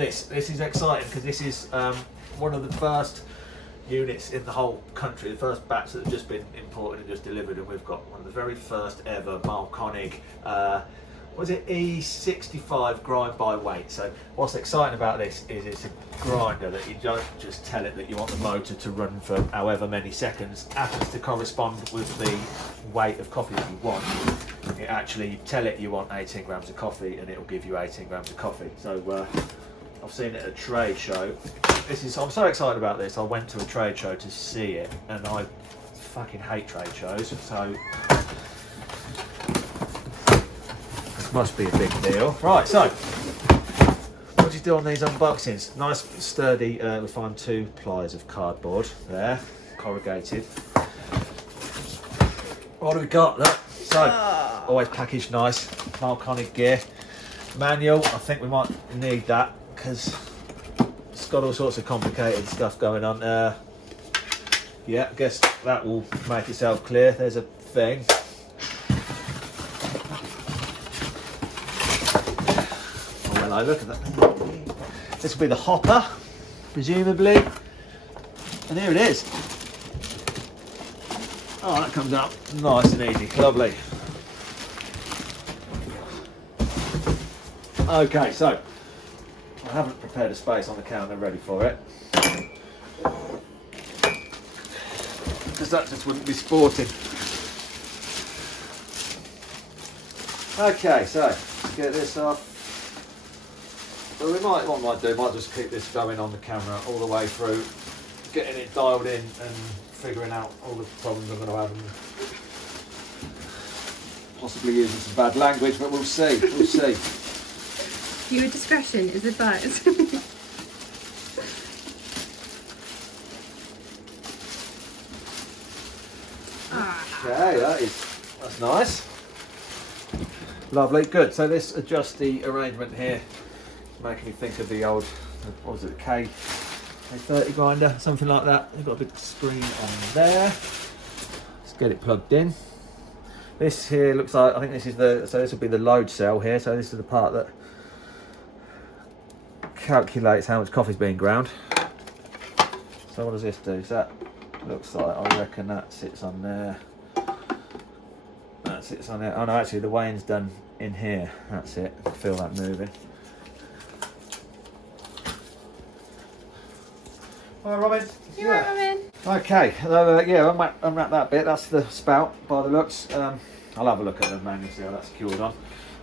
this is exciting because this is one of the first units in the whole country, the first batch that have just been imported and just delivered, and we've got one of the very first ever Mahlkonig E65 grind by weight. So what's exciting about this is it's a grinder that you don't just tell it that you want the motor to run for however many seconds happens to correspond with the weight of coffee that you want. You actually tell it you want 18 grams of coffee and it'll give you 18 grams of coffee. So I've seen it at a trade show. I'm so excited about this. I went to a trade show to see it and I fucking hate trade shows, so this must be a big deal. Right, so what do you do on these unboxings? Nice sturdy, we find 2 pliers of cardboard there, corrugated. What do we got? Look, so always packaged nice. Mahlkonig gear manual. I think we might need that because it's got all sorts of complicated stuff going on. Yeah, I guess that will make itself clear. There's a thing. Oh, hello, look at that. This will be the hopper, presumably. And here it is. Oh, that comes out nice and easy, lovely. Okay, so I haven't prepared a space on the counter ready for it, because that just wouldn't be sporting. Okay, so let's get this off. So what we might do, might just keep this going on the camera all the way through, getting it dialed in and figuring out all the problems I'm going to have, and possibly using some bad language, but we'll see. We'll see. Viewer discretion is advised. Okay, that's nice. Lovely, good. So this adjusts the arrangement here, making me think of the old, what was it, K30 grinder, something like that. They've got a big screen on there. Let's get it plugged in. This here looks like, I think this is so this will be the load cell here. So this is the part that calculates how much coffee's being ground. So what does this do? So that looks like, I reckon that sits on there. That sits on there. Oh no, actually the weighing's done in here. That's it. I can feel that moving. All right, Robin. You're right, Robin. Okay, yeah, unwrap that bit. That's the spout by the looks. I'll have a look at the manual, see how that's secured on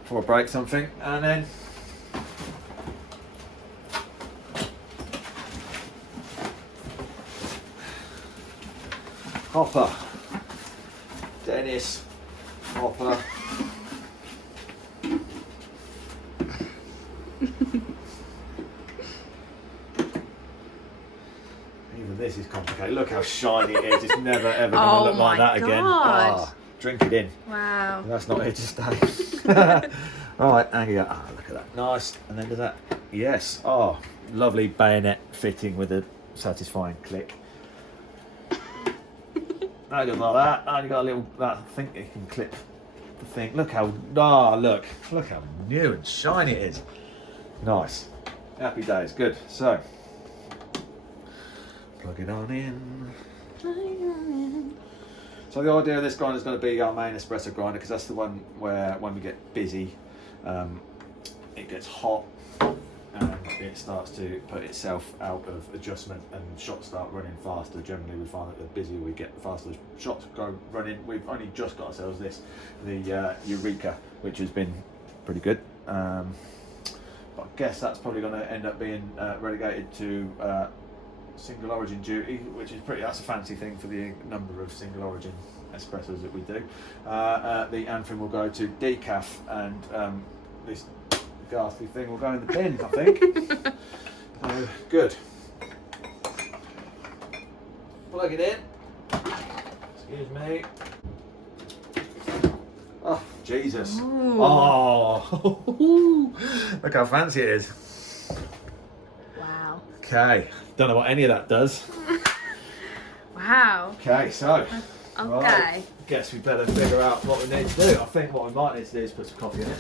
before I break something, and then hopper. Dennis hopper. Even this is complicated. Look how shiny it is. It's never ever going to look like that again. Oh, drink it in. Wow. That's not here to stay. Right, and you go, oh, look at that. Nice. And then does that, yes. Oh, lovely bayonet fitting with a satisfying click. Now you got like that. Now you got a little, that thing you can clip the thing. Look how, look how new and shiny it is. Nice. Happy days. Good. So, plug it on in. So the idea of this grinder is going to be our main espresso grinder, because that's the one where when we get busy, it gets hot and it starts to put itself out of adjustment and shots start running faster. Generally we find that the busier we get, the faster the shots go running. We've only just got ourselves the Eureka, which has been pretty good. But I guess that's probably going to end up being relegated to single origin duty, which is that's a fancy thing for the number of single origin espressos that we do. The Antrim will go to decaf, and this ghastly thing will go in the bin, I think. So, good. Plug it in. Excuse me. Oh, Jesus. Ooh. Oh, look how fancy it is. Wow. Okay, don't know what any of that does. Wow. Okay, so. Okay. Right, guess we better figure out what we need to do. I think what we might need to do is put some coffee in it.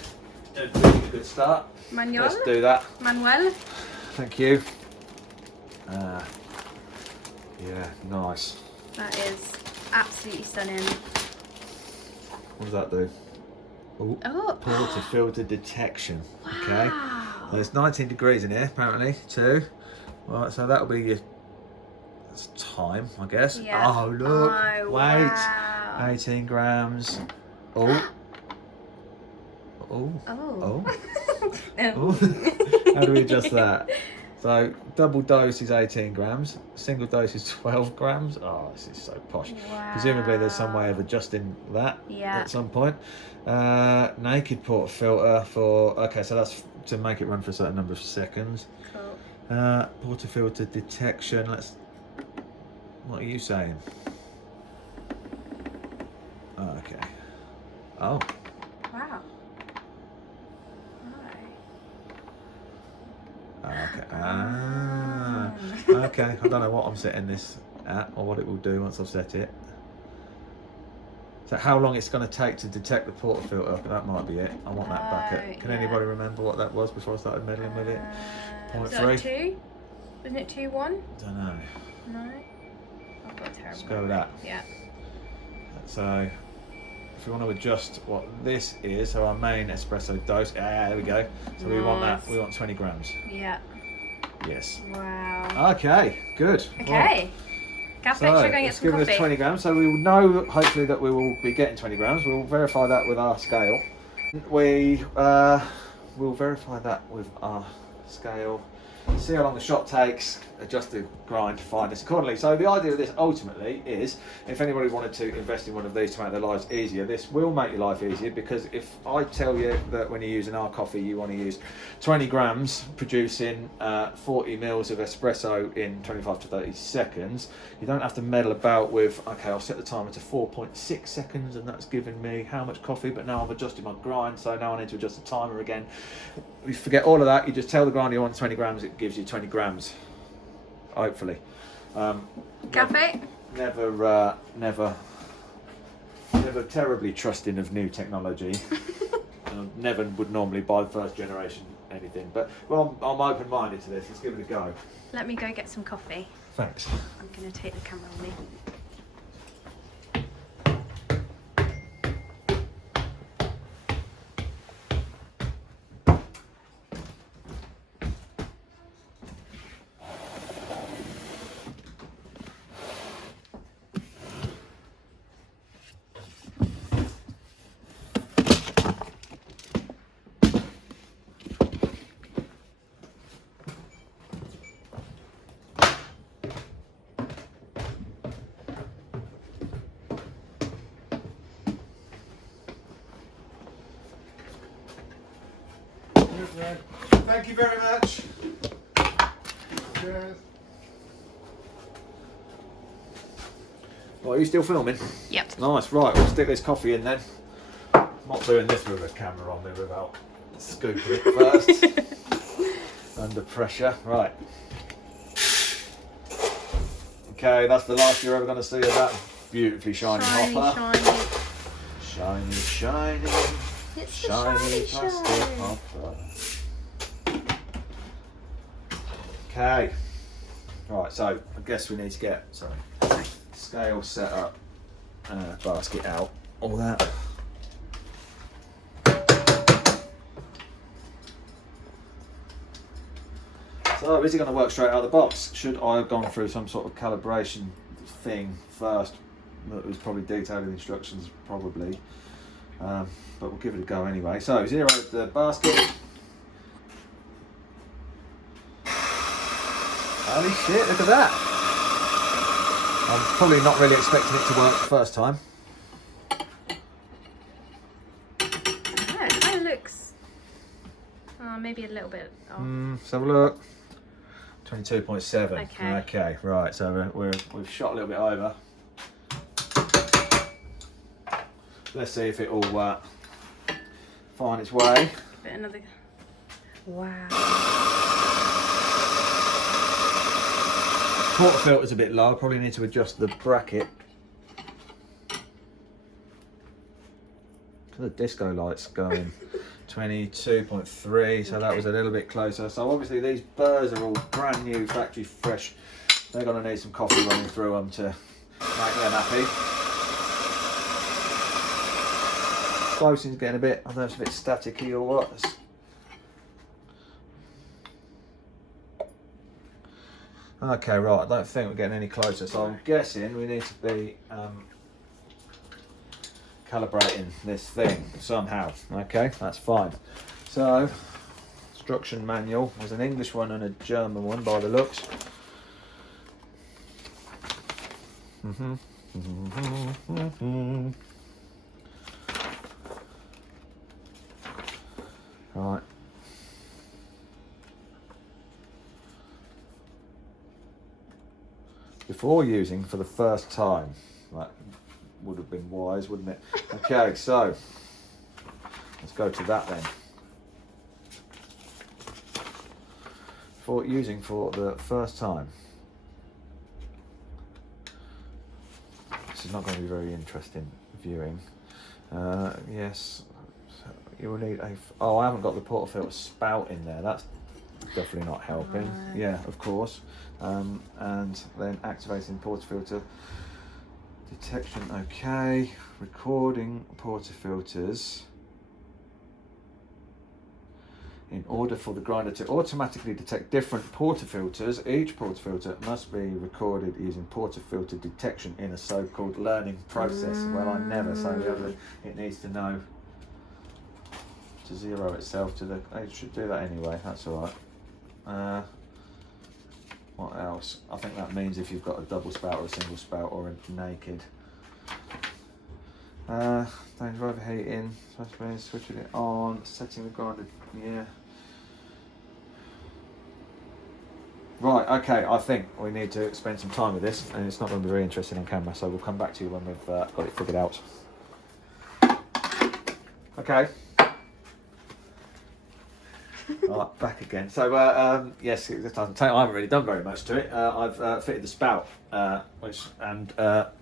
It'd be a good start. Manual? Let's do that. Manuel? thank you. Yeah, nice. That is absolutely stunning. What does that do? Ooh, Oh. portafilter detection. Okay. Wow. There's 19 degrees in here, apparently, too. Right, so that'll be your time, I guess. Yeah. Oh, look. Oh, Wait. wow. 18 grams. Oh. Oh. Oh. Oh. How do we adjust that? So, double dose is 18 grams. Single dose is 12 grams. Oh, this is so posh. Wow. Presumably there's some way of adjusting that Yeah. at some point. Naked portafilter for... Okay, so that's to make it run for a certain number of seconds. Cool. Portafilter detection. Let's... What are you saying? Oh, okay. Oh. Wow. Okay. Ah. Okay. I don't know what I'm setting this at or what it will do once I've set it. So how long it's going to take to detect the portafilter? That might be it. I want that bucket. Can anybody remember what that was before I started meddling with it? Was 0.3. it 2? Wasn't it 2-1? Don't know. No. I've got a terrible. Let's go with that. Yeah. So if we want to adjust what this is, so our main espresso dose. There we go. So we want that. We want 20 grams. Yeah. Yes. Wow. Okay. Good. Okay. Right. Cafe, So should I go and get it's some given coffee? us 20 grams, so we will know hopefully that we will be getting 20 grams. We'll verify that with our scale. We will verify that with our scale. See how long the shot takes, adjust the grind to find this accordingly. So the idea of this ultimately is, if anybody wanted to invest in one of these to make their lives easier, this will make your life easier, because if I tell you that when you're using our coffee you want to use 20 grams producing 40 mils of espresso in 25 to 30 seconds, you don't have to meddle about with, okay, I'll set the timer to 4.6 seconds and that's giving me how much coffee, but now I've adjusted my grind, so now I need to adjust the timer again. You forget all of that, you just tell the grinder you want 20 grams, it gives you 20 grams, hopefully. Cafe? Never terribly trusting of new technology. Never would normally buy the first generation anything, but well, I'm open-minded to this. Let's give it a go. Let me go get some coffee. Thanks. I'm going to take the camera with me. Thank you very much. Cheers. Well, are you still filming? Yep. Nice, right, we'll stick this coffee in then. I'm not doing this with a camera on me without scooping it first. Under pressure, right. Okay, that's the last you're ever going to see of that beautifully shiny hopper. Shiny. Shiny. It's Shiny the plastic hopper. Okay. Right, so I guess we need to get scale set up, basket out, all that. So is it going to work straight out of the box? Should I have gone through some sort of calibration thing first? That was probably detailed in the instructions, probably. But we'll give it a go anyway. So 0 the basket. Holy shit, look at that. I'm probably not really expecting it to work the first time. Yeah, it kind of looks maybe a little bit off. Let's have a look. 22.7. Okay. Okay, right, so we've shot a little bit over. Let's see if it all find its way. Give it another. Wow. Portafilter's a bit low. I probably need to adjust the bracket. The disco lights going 22.3, so that was a little bit closer. So obviously these burrs are all brand new, factory fresh. They're going to need some coffee running through them to make them happy. Closing's getting a bit, I don't know if it's a bit staticky or what. Okay, right, I don't think we're getting any closer, so I'm guessing we need to be calibrating this thing somehow. Okay, that's fine. So, instruction manual, there's an English one and a German one by the looks. Right. Before using for the first time, that would have been wise, wouldn't it? Okay, so let's go to that then. For using for the first time. This is not going to be very interesting viewing. Yes, you will need a. Oh, I haven't got the portafilter spout in there. That's definitely not helping. Yeah, of course. And then activating portafilter detection. Okay, recording portafilters. In order for the grinder to automatically detect different portafilters, each portafilter must be recorded using portafilter detection in a so-called learning process. Well, I never say the other. It needs to know to zero itself to the. It should do that anyway. That's all right. What else? I think that means if you've got a double spout or a single spout or a naked. Danger of overheating, switching it on, setting the grinder, yeah. Right, okay, I think we need to spend some time with this, and it's not going to be very interesting on camera, so we'll come back to you when we've got it figured out. Okay. Right, back again. So, yes, it doesn't take, I haven't really done very much to it. I've fitted the spout, and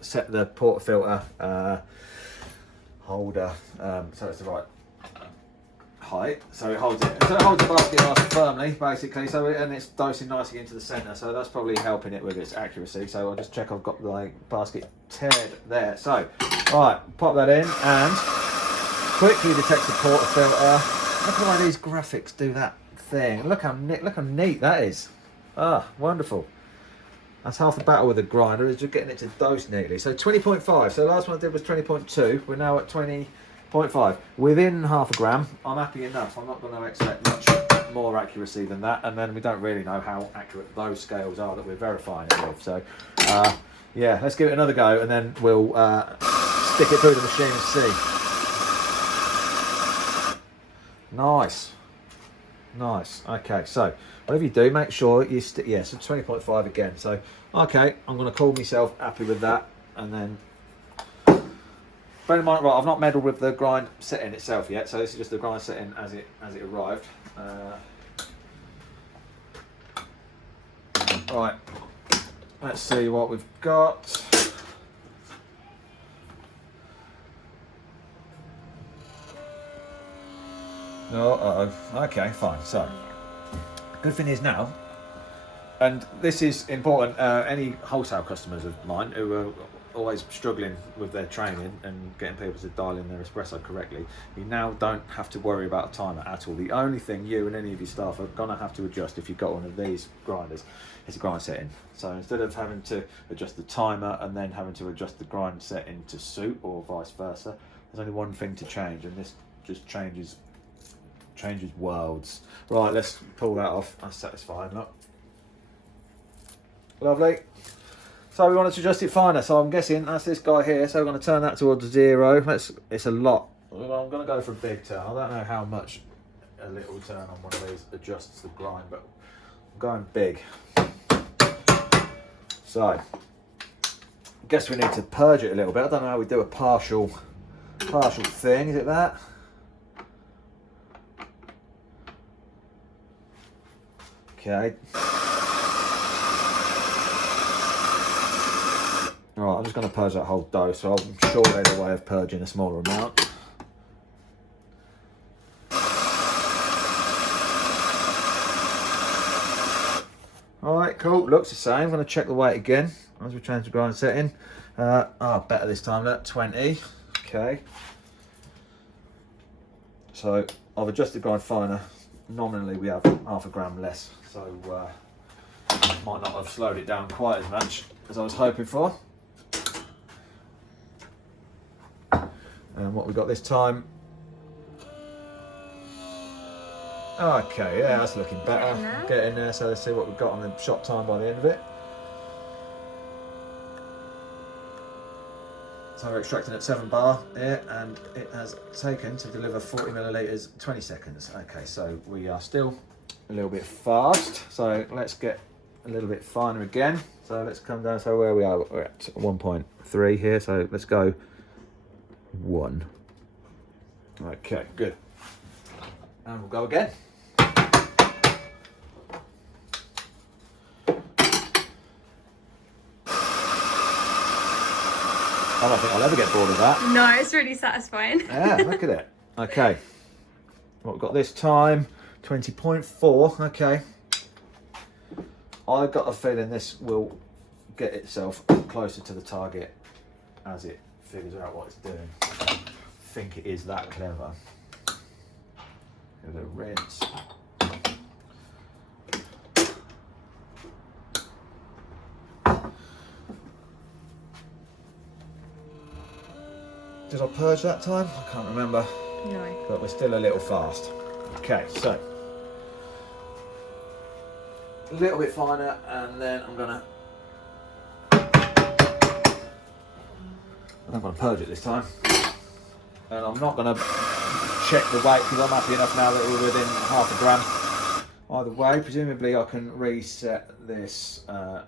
set the portafilter holder, so it's the right height. So it holds it. So it holds the basket nice and firmly, basically. So and it's dosing nicely into the centre. So that's probably helping it with its accuracy. So I'll just check I've got the basket teared there. So, right, pop that in and quickly detects the portafilter. Look at the way these graphics do that thing. Look how neat that is. Ah, wonderful. That's half the battle with the grinder, is just getting it to dose neatly. So 20.5. So the last one I did was 20.2. We're now at 20.5. Within half a gram, I'm happy enough. I'm not going to expect much more accuracy than that. And then we don't really know how accurate those scales are that we're verifying it with. So, yeah, let's give it another go and then we'll stick it through the machine and see. Nice. Nice. Okay, so whatever you do, make sure you stick. Yeah, so 20.5 again. So, okay, I'm going to call myself happy with that, and then. Bear in mind, right, I've not meddled with the grind setting itself yet, so this is just the grind setting as it arrived. Right, let's see what we've got. Oh, okay, fine. So, good thing is now, and this is important, any wholesale customers of mine who are always struggling with their training and getting people to dial in their espresso correctly, you now don't have to worry about a timer at all. The only thing you and any of your staff are going to have to adjust if you've got one of these grinders is a grind setting. So instead of having to adjust the timer and then having to adjust the grind setting to suit or vice versa, there's only one thing to change, and this just changes worlds. Right, let's pull that off. That's satisfying, look. Lovely. So we wanted to adjust it finer, so I'm guessing that's this guy here, so we're going to turn that towards 0. It's a lot. I'm going to go for a big turn. I don't know how much a little turn on one of these adjusts the grind, but I'm going big. So, I guess we need to purge it a little bit. I don't know how we do a partial thing, is it that? Okay. Alright, I'm just going to purge that whole dough, so I'm sure there's a way of purging a smaller amount. All right, cool. Looks the same. I'm going to check the weight again as we change the grind setting. Better this time. Look, 20. Okay. So I've adjusted grind finer. Nominally, we have half a gram less. So might not have slowed it down quite as much as I was hoping for. And what we got this time? Okay, yeah, that's looking better. Getting there, so let's see what we've got on the shot time by the end of it. So we're extracting at 7 bar here, and it has taken to deliver 40 millilitres 20 seconds. Okay, so we are still a little bit fast. So let's get a little bit finer again. So let's come down. So where we are, we're at 1.3 here. So let's go 1. Okay, good. And we'll go again. I don't think I'll ever get bored of that. No, it's really satisfying. Yeah, look at it. Okay. What we've got this time, 20.4. Okay. I've got a feeling this will get itself closer to the target as it figures out what it's doing. I think it is that clever. Give it a rinse. Did I purge that time? I can't remember. No. But we're still a little fast. Okay, so a little bit finer, and then I'm gonna purge it this time. And I'm not gonna check the weight because I'm happy enough now that we're within half a gram. Either way, presumably I can reset this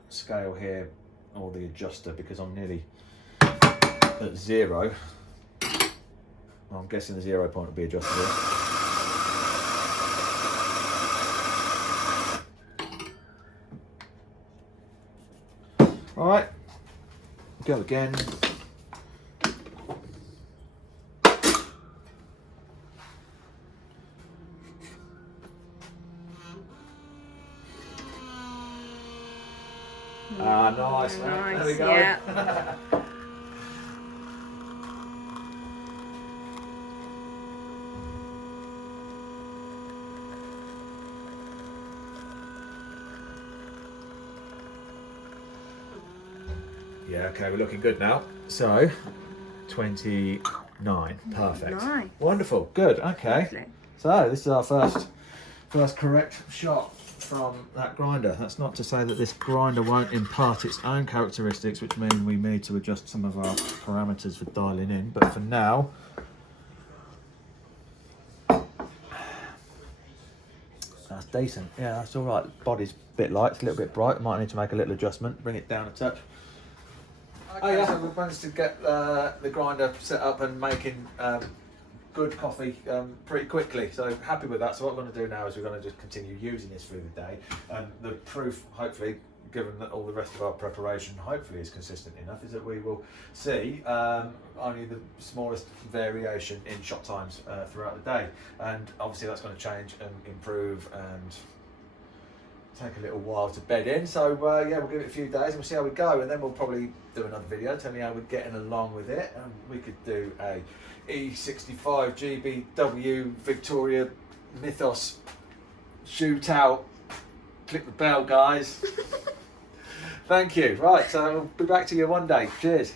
scale here, or the adjuster, because I'm nearly at 0. I'm guessing the 0 point will be adjustable. All right, go again. Ah, nice, mate. Nice, There we go. yeah. Yeah, okay, we're looking good now. So, 29, perfect. Nice. Wonderful, good, okay. Lovely. So, this is our first correct shot from that grinder. That's not to say that this grinder won't impart its own characteristics, which mean we need to adjust some of our parameters for dialing in, but for now, that's decent. Yeah, that's all right. Body's a bit light, it's a little bit bright. Might need to make a little adjustment, bring it down a touch. Okay, oh yeah, so we've managed to get the grinder set up and making good coffee pretty quickly. So happy with that. So what we're going to do now is we're going to just continue using this through the day. And the proof, hopefully, given that all the rest of our preparation hopefully is consistent enough, is that we will see only the smallest variation in shot times throughout the day. And obviously that's going to change and improve and take a little while to bed in. So yeah, we'll give it a few days and we'll see how we go, and then we'll probably do another video telling you how we're getting along with it. And we could do a E65 GBW Victoria Mythos shootout. Click the bell, guys. Thank you. Right, so we'll be back to you one day. Cheers.